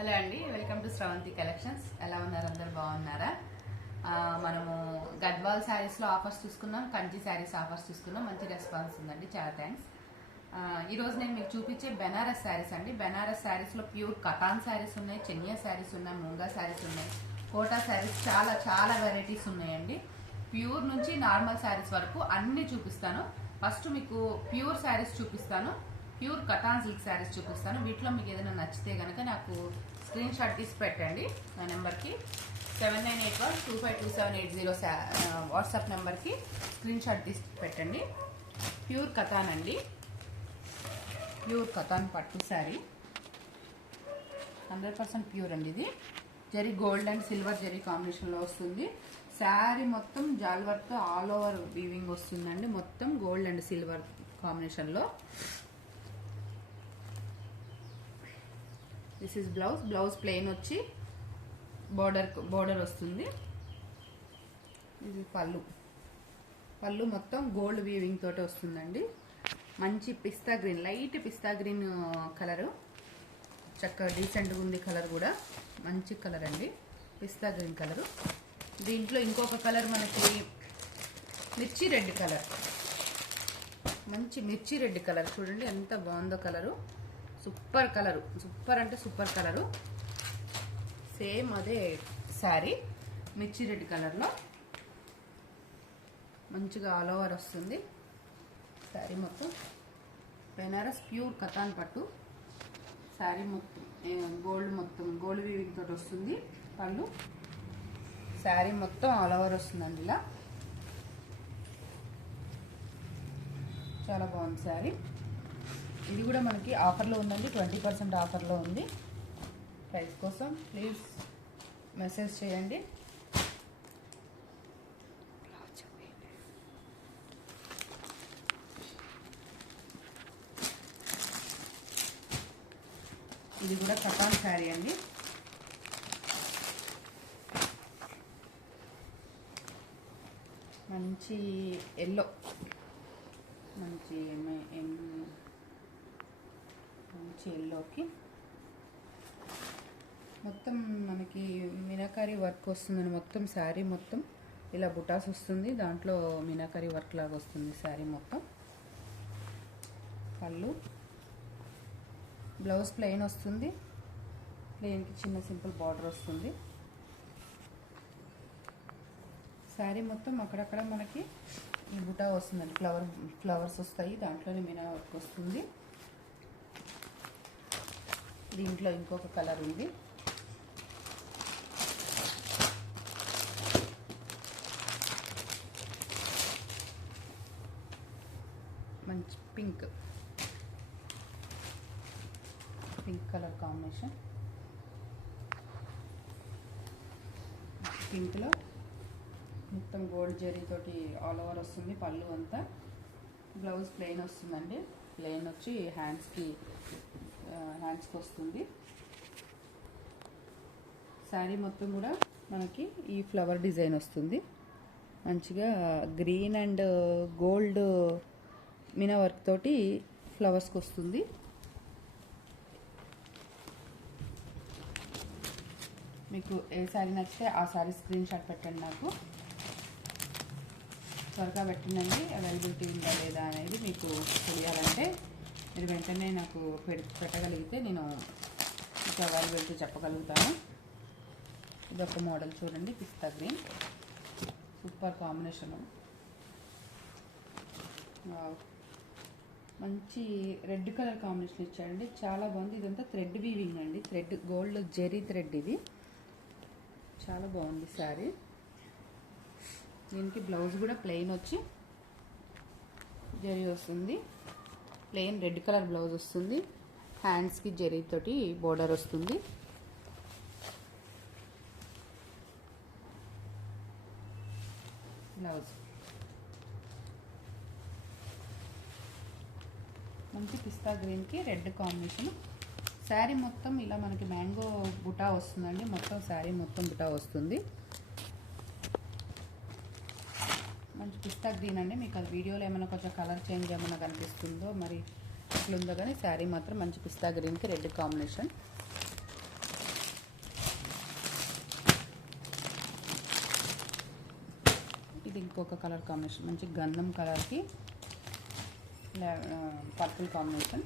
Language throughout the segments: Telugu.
హలో అండి, వెల్కమ్ టు శ్రవంతి కలెక్షన్స్. ఎలా ఉన్నారు? అందరు బాగున్నారా? మనము గద్వాల్ శారీస్లో ఆఫర్స్ చూసుకున్నాం, కంచి శారీస్ ఆఫర్స్ చూసుకున్నాం. మంచి రెస్పాన్స్ ఉందండి, చాలా థ్యాంక్స్. ఈరోజు నేను మీకు చూపించే బెనారస్ శారీస్ అండి. బెనారస్ శారీస్లో ప్యూర్ కటాన్ శారీస్ ఉన్నాయి, చెనియా శారీస్ ఉన్నాయి, ముంగా శారీస్ ఉన్నాయి, కోటా శారీస్, చాలా చాలా వెరైటీస్ ఉన్నాయండి. ప్యూర్ నుంచి నార్మల్ శారీస్ వరకు అన్నీ చూపిస్తాను. ఫస్ట్ మీకు ప్యూర్ శారీస్ చూపిస్తాను, ప్యూర్ కటాన్ సిల్క్ శారీస్ చూపిస్తాను. వీటిలో మీకు ఏదైనా నచ్చితే కనుక నాకు స్క్రీన్ షాట్ తీసి పెట్టండి. నా నెంబర్కి 7981252780 వాట్సాప్ నెంబర్కి స్క్రీన్ షాట్ తీసి పెట్టండి. ప్యూర్ కటాన్ అండి, ప్యూర్ కటాన్ పట్టు శారీ, 100% ప్యూర్ అండి. ఇది zari gold and silver zari కాంబినేషన్లో వస్తుంది. శారీ మొత్తం జాల్వర్తో ఆల్ ఓవర్ వీవింగ్ వస్తుందండి, మొత్తం గోల్డ్ అండ్ సిల్వర్ కాంబినేషన్లో. This is blouse. Blouse plain వచ్చి బోర్డర్ వస్తుంది. ఇది పళ్ళు. పళ్ళు మొత్తం గోల్డ్ వీవింగ్ తోటి వస్తుందండి. మంచి పిస్తా గ్రీన్, లైట్ పిస్తా గ్రీన్ కలరు, చక్కగా డీసెంట్గా ఉంది. కలర్ కూడా మంచి కలర్ అండి, పిస్తా గ్రీన్ కలరు. దీంట్లో ఇంకొక కలర్ మనకి మిర్చి రెడ్ కలర్, మంచి మిర్చి రెడ్ కలర్. చూడండి ఎంత బాగుందో కలరు, సూపర్ కలరు, సూపర్ అంటే సూపర్ కలరు. సేమ్ అదే శారీ మిర్చి రెడ్ కలర్లో మంచిగా ఆల్ ఓవర్ వస్తుంది. శారీ మొత్తం బెనారస్ ప్యూర్ కతాన్ పట్టు శారీ మొత్తం గోల్డ్ వీవింగ్ తోటి వస్తుంది. పళ్ళు శారీ మొత్తం ఆల్ ఓవర్ వస్తుందండి. ఇలా చాలా బాగుంది శారీ. ఇది కూడా మనకి ఆఫర్లో ఉందండి, 20% ఆఫర్లో ఉంది. ప్రైస్ కోసం ప్లీజ్ మెసేజ్ చేయండి. ఇది కూడా కటాన్ శారీ అండి. మంచి ఎల్లో, మంచి ఎల్లోకి మొత్తం మనకి మీనాకారి వర్క్ వస్తుందండి. మొత్తం శారీ మొత్తం ఇలా బుటాస్ వస్తుంది, దాంట్లో మీనాకారి వర్క్ లాగా వస్తుంది శారీ మొత్తం. పళ్ళు, బ్లౌజ్ ప్లెయిన్ వస్తుంది, ప్లెయిన్కి చిన్న సింపుల్ బార్డర్ వస్తుంది. శారీ మొత్తం అక్కడక్కడ మనకి ఈ బుటా వస్తుందండి, ఫ్లవర్స్ వస్తాయి, దాంట్లోనే మీనా వర్క్ వస్తుంది. దీంట్లో ఇంకొక కలర్ ఉంది, మంచి పింక్ కలర్ కాంబినేషన్. పింక్లో మొత్తం గోల్డ్ జరీ తోటి ఆల్ ఓవర్ వస్తుంది. పళ్ళు అంతా, బ్లౌజ్ ప్లెయిన్ వస్తుందండి. ప్లెయిన్ వచ్చి హ్యాండ్స్కి వస్తుంది. శారీ మొత్తం కూడా మనకి ఈ ఫ్లవర్ డిజైన్ వస్తుంది. మంచిగా green and gold Meena work తోటి ఫ్లవర్స్కి వస్తుంది. మీకు ఏ శారీ నచ్చితే ఆ శారీ స్క్రీన్ షాట్ పెట్టండి, నాకు త్వరగా పెట్టినండి. అవైలబిలిటీ ఉందా లేదా అనేది మీకు తెలియాలంటే మీరు వెంటనే నాకు పెట్టగలిగితే నేను మీకు అవైలబిలిటీ చెప్పగలుగుతాను. ఇదొక మోడల్ చూడండి, పిస్తా గ్రీన్, సూపర్ కాంబినేషను. మంచి రెడ్ కలర్ కాంబినేషన్ ఇచ్చాడండి, చాలా బాగుంది. ఇదంతా థ్రెడ్ వీవింగ్ అండి, థ్రెడ్ గోల్డ్ జెరీ థ్రెడ్. ఇది చాలా బాగుంది శారీ. దీనికి బ్లౌజ్ కూడా ప్లెయిన్ వచ్చి జరీ వస్తుంది, ప్లెయిన్ రెడ్ కలర్ బ్లౌజ్ వస్తుంది. హ్యాండ్స్కి జరీ తోటి బోర్డర్ వస్తుంది. బ్లౌజ్ మంచి పిస్తా గ్రీన్కి రెడ్ కాంబినేషన్. శారీ మొత్తం ఇలా మనకి మ్యాంగో బుటా వస్తుందండి, మొత్తం శారీ మొత్తం బుటా వస్తుంది. మంచి పిస్తా గ్రీన్ అండి. మీకు అది వీడియోలో ఏమైనా కొంచెం కలర్ చేంజ్ ఏమైనా కనిపిస్తుందో మరి ఎట్లుందో కానీ శారీ మాత్రం మంచి పిస్తా గ్రీన్కి రెడ్ కాంబినేషన్. ఇది ఇంకొక కలర్ కాంబినేషన్, మంచి గంధం కలర్కి పర్పుల్ కాంబినేషన్.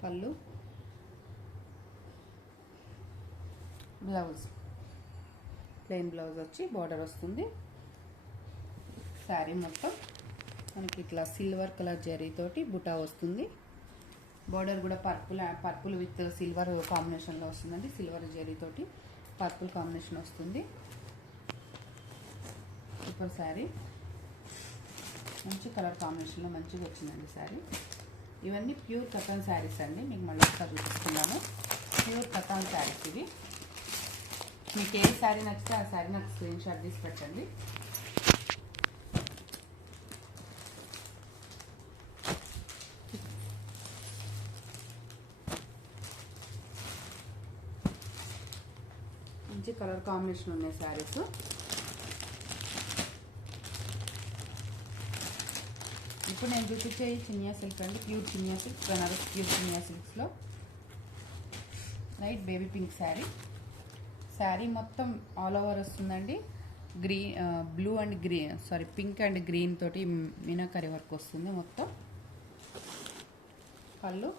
పళ్ళు, బ్లౌజ్ ప్లెయిన్ బ్లౌజ్ వచ్చి బార్డర్ వస్తుంది. శారీ మొత్తం మనకి ఇట్లా సిల్వర్ కలర్ జరీతోటి బుటా వస్తుంది. బార్డర్ కూడా పర్పుల్ విత్ సిల్వర్ కాంబినేషన్లో వస్తుందండి. సిల్వర్ జరీతోటి పర్పుల్ కాంబినేషన్ వస్తుంది. సూపర్ శారీ, మంచి కలర్ కాంబినేషన్లో మంచిగా వచ్చిందండి శారీ. ఇవన్నీ ప్యూర్ కథాన్ శారీస్ అండి. మీకు మళ్ళీ ఒకసారి చూపిస్తున్నాను. ప్యూర్ కథాన్ శారీస్ ఇవి. మీకు ఏ శారీ నచ్చితే ఆ శారీ నాకు స్క్రీన్ షాట్ తీసి పెట్టండి. మంచి కలర్ కాంబినేషన్ ఉన్నాయి శారీస్. ఇప్పుడు నేను చూపించే చినియా సిల్క్ అండి, pure Chiniya silk, Banaras pure Chiniya సిల్క్స్లో light baby pink sari. Sari మొత్తం ఆల్ ఓవర్ వస్తుందండి. Blue and green, sorry pink and green తోటి మీనాకరి వర్క్ వస్తుంది మొత్తం. పళ్ళు,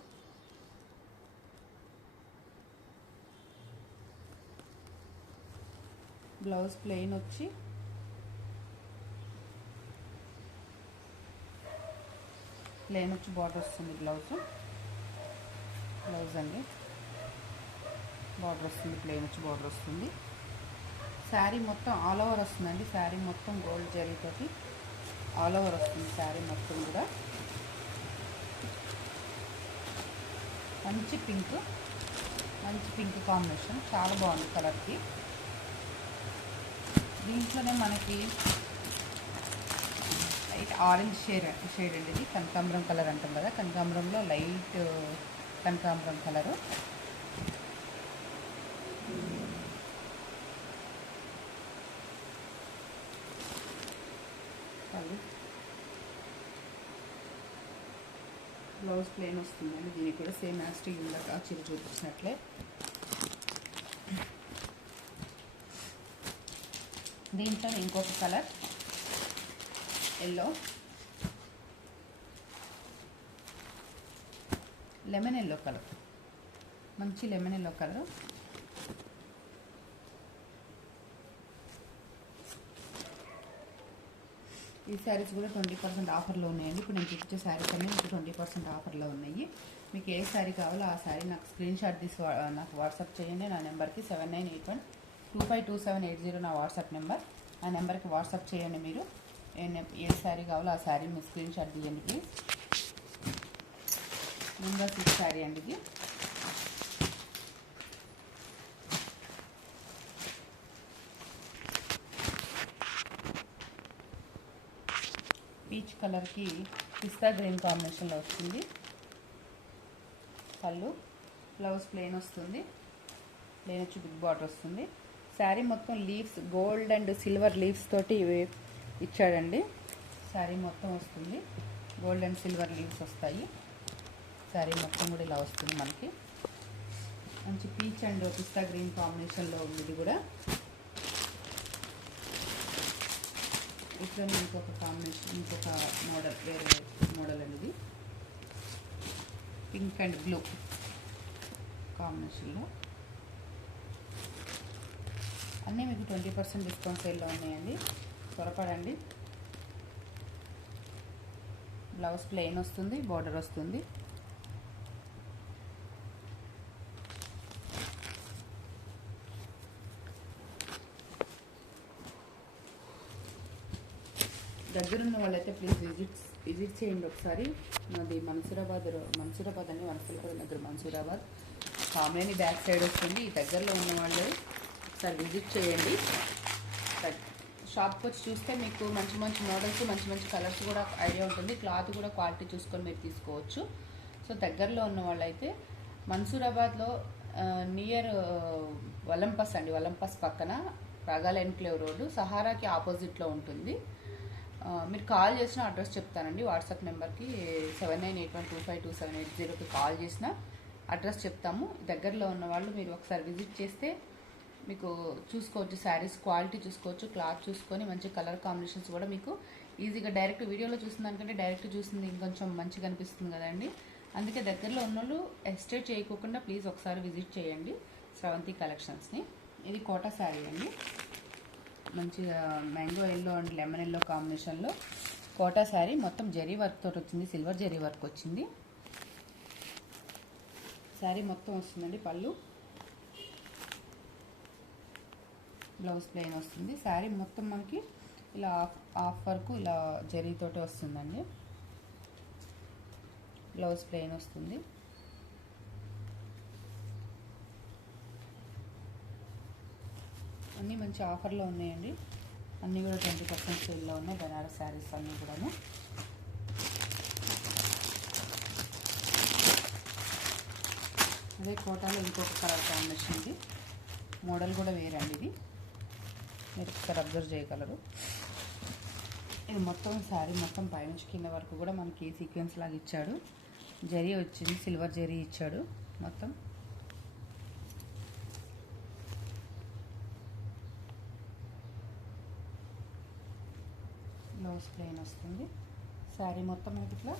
బ్లౌజ్ ప్లెయిన్ వచ్చి బార్డర్ వస్తుంది. బ్లౌజ్ అండి బార్డర్ వస్తుంది, ప్లెయిన్ వచ్చి బార్డర్ వస్తుంది. శారీ మొత్తం ఆల్ ఓవర్ వస్తుందండి. శారీ మొత్తం గోల్డ్ జరీతోటి ఆల్ ఓవర్ వస్తుంది. శారీ మొత్తం కూడా మంచి పింక్ కాంబినేషన్, చాలా బాగుంది కలర్కి. దీంట్లోనే మనకి లైట్ ఆరెంజ్ షేడ్ అండి. ఇది కనకాంబరం కలర్ అంటాం కదా, కనకాంబరంలో లైట్ కనకాంబరం కలరు. బ్లౌజ్ ప్లెయిన్ వస్తుందండి. దీనికి కూడా సేమ్ యాస్టిక్ ఇందాక చిరు చూపించినట్లే. దీంట్లో ఇంకొక colour yellow, lemon yellow colour, మంచి లెమన్ ఎల్లో కలర్. ఈ శారీస్ కూడా 20% ఆఫర్లో ఉన్నాయండి. ఇప్పుడు నేను చూపించే శారీస్ అన్నీ మీకు 20% ఆఫర్లో ఉన్నాయి. మీకు ఏ శారీ కావాలో ఆ శారీ నాకు స్క్రీన్ షాట్ తీసి నాకు వాట్సాప్ చేయండి. నా నెంబర్కి 7981252780 నా వాట్సాప్ నెంబర్. ఆ నెంబర్కి వాట్సాప్ చేయండి. మీరు ఏ శారీ కావాలో ఆ శారీ మీరు స్క్రీన్ షాట్ తీయండి ప్లీజ్. ముందుగా సిల్క్ శారీ అండి ఇది. పీచ్ కలర్కి పిస్తా గ్రీన్ కాంబినేషన్లో వస్తుంది. పళ్ళు, బ్లౌజ్ ప్లెయిన్ వస్తుంది, ప్లెయిన్ వచ్చి బిగ్ బార్డర్ వస్తుంది. శారీ మొత్తం leaves, gold and silver leaves తోటి ఇచ్చాడండి. శారీ మొత్తం వస్తుంది, గోల్డ్ అండ్ సిల్వర్ లీవ్స్ వస్తాయి. శారీ మొత్తం కూడా ఇలా వస్తుంది మనకి. మంచి పీచ్ అండ్ పిస్తా గ్రీన్ కాంబినేషన్లో ఉంది ఇది కూడా. ఇట్లా ఇంకొక కాంబినేషన్, ఇంకొక మోడల్, వేరే మోడల్ అనేది పింక్ అండ్ బ్లూ కాంబినేషన్లో. అన్నీ మీకు 20% డిస్కౌంట్ సేల్లో ఉన్నాయండి, త్వరపడండి. బ్లౌజ్ ప్లెయిన్ వస్తుంది, బార్డర్ వస్తుంది. దగ్గరున్న వాళ్ళైతే ప్లీజ్ విజిట్ చేయండి ఒకసారి. నాది మన్సూరాబాద్ అని వనస్థలిపురం దగ్గర మన్సూరాబాద్. కామేని బ్యాక్ సైడ్ వస్తుంది. ఈ దగ్గరలో ఉన్న వాళ్ళు ఒకసారి విజిట్ చేయండి. షాప్కి వచ్చి చూస్తే మీకు మంచి మంచి మోడల్స్, మంచి మంచి కలర్స్ కూడా ఐడియా ఉంటుంది. క్లాత్ కూడా క్వాలిటీ చూసుకొని మీరు తీసుకోవచ్చు. సో దగ్గరలో ఉన్న వాళ్ళైతే మన్సూరాబాద్లో నియర్ వలంపస్ అండి, వలంపస్ పక్కన రాగాల ఎన్క్లేవ్ రోడ్డు, సహారాకి ఆపోజిట్లో ఉంటుంది. మీరు కాల్ చేసిన అడ్రస్ చెప్తానండి. వాట్సాప్ నెంబర్కి 7981252780కి కాల్ చేసిన అడ్రస్ చెప్తాము. దగ్గరలో ఉన్న వాళ్ళు మీరు ఒకసారి విజిట్ చేస్తే మీకు చూసుకోవచ్చు, శారీస్ క్వాలిటీ చూసుకోవచ్చు, క్లాత్ చూసుకొని మంచి కలర్ కాంబినేషన్స్ కూడా మీకు ఈజీగా డైరెక్ట్ వీడియోలో చూసిన దానికంటే డైరెక్ట్ చూసింది ఇంకొంచెం మంచిగా అనిపిస్తుంది కదండి. అందుకే దగ్గరలో ఉన్నోళ్ళు ఎస్టేట్ చేయకోకుండా ప్లీజ్ ఒకసారి విజిట్ చేయండి శ్రవంతి కలెక్షన్స్ని. ఇది కోటా శారీ అండి, మంచిగా mango yellow and lemon yellow కాంబినేషన్లో కోటా శారీ. మొత్తం జరీ వర్క్ తోటి వచ్చింది, సిల్వర్ జరీ వర్క్ వచ్చింది. శారీ మొత్తం వస్తుందండి. పళ్ళు, బ్లౌజ్ ప్లెయిన్ వస్తుంది. శారీ మొత్తం మనకి ఇలా హాఫ్ వరకు ఇలా జరీతోటి వస్తుందండి. బ్లౌజ్ ప్లెయిన్ వస్తుంది. అన్నీ మంచి ఆఫర్లో ఉన్నాయండి. అన్నీ కూడా 20% సేల్లో ఉన్నాయి. బనారస్ శారీస్ అన్నీ కూడాను. అదే కోటాలో ఇంకొక కలర్ కాంబినేషన్ ఇది. మోడల్ కూడా వేరండి. ఇది మీరు ఒకసారి అబ్జర్వ్ చేయగలరు. ఇది మొత్తం శారీ మొత్తం పైనుంచి కింద వరకు కూడా మనకి సీక్వెన్స్ లాగా ఇచ్చాడు. జరీ వచ్చింది, సిల్వర్ జరీ ఇచ్చాడు మొత్తం. బ్లౌజ్ ప్లెయిన్ వస్తుంది. శారీ మొత్తం మనకి ఇట్లా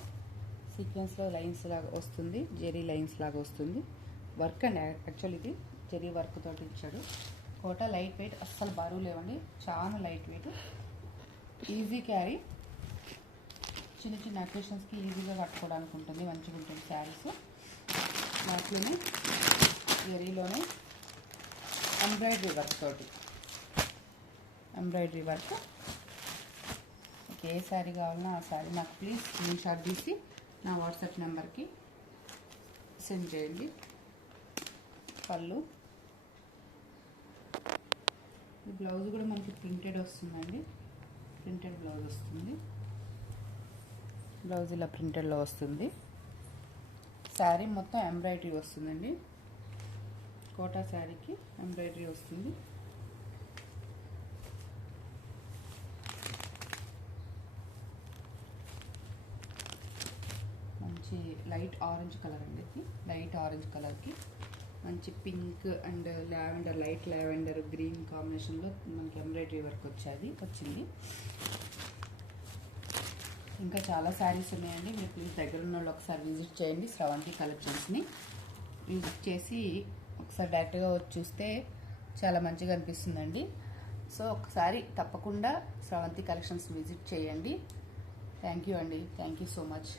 సీక్వెన్స్లో లైన్స్ లాగా వస్తుంది, జెరీ లైన్స్ లాగా వస్తుంది. వర్క్ అండి, యాక్చువల్ ఇది జెరీ వర్క్ తోటి ఇచ్చాడు. కోటా లైట్ వెయిట్, అస్సలు బరువు లేవండి, చాలా లైట్ వెయిట్, ఈజీ క్యారీ. చిన్న చిన్న అకేషన్స్కి ఈజీగా కట్టుకోవడానికి ఉంటుంది, మంచిగా ఉంటుంది శారీస్. వాటిలోనే జెరీలోనే ఎంబ్రాయిడరీ వర్క్ తోటి, ఎంబ్రాయిడరీ వర్క్. ఏ శారీ కావాలన్నా ఆ శారీ నాకు ప్లీజ్ స్క్రీన్ షాట్ తీసి నా వాట్సాప్ నెంబర్కి సెండ్ చేయండి. పళ్ళు, ఈ బ్లౌజ్ కూడా మనకి ప్రింటెడ్ వస్తుందండి. ప్రింటెడ్ బ్లౌజ్ వస్తుంది. బ్లౌజ్ ఇలా ప్రింటెడ్లో వస్తుంది. శారీ మొత్తం ఎంబ్రాయిడరీ వస్తుందండి. కోటా శారీకి ఎంబ్రాయిడరీ వస్తుంది. మంచి లైట్ ఆరెంజ్ కలర్ అండి. ఇది లైట్ ఆరెంజ్ కలర్కి మంచి pink and lavender, light lavender green కాంబినేషన్లో మనకి ఎంబ్రాయిడరీ వర్క్ వచ్చింది. ఇంకా చాలా శారీస్ ఉన్నాయండి. మీరు ప్లీజ్ దగ్గర ఉన్న వాళ్ళు ఒకసారి విజిట్ చేయండి శ్రవంతి కలెక్షన్స్ని. విజిట్ చేసి ఒకసారి డైరెక్ట్గా వచ్చి చూస్తే చాలా మంచిగా అనిపిస్తుందండి. సో ఒకసారి తప్పకుండా శ్రవంతి కలెక్షన్స్ విజిట్ చేయండి. థ్యాంక్ యూ అండి. Thank you so much.